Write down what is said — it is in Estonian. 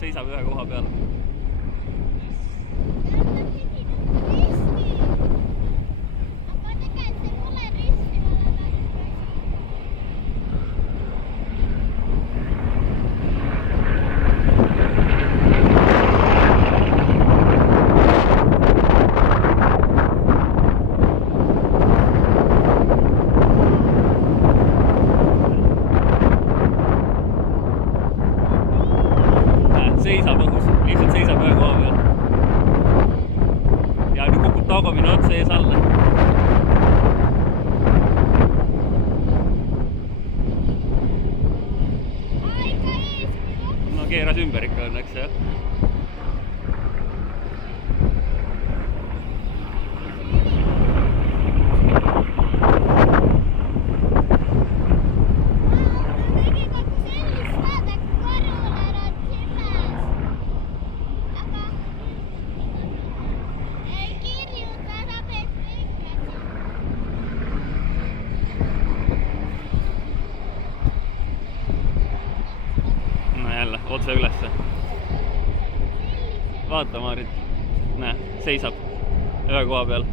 seisab ühe koha peal. Seisab õhus, lihtsalt seisab ühe koha peal. Ja nüüd kukub tagumine ots ees alla. No keeras ümber ikka õnneks, jah. Jälle otse ülesse. Vaata, Maarit. Näe, seisab ühe koha peal.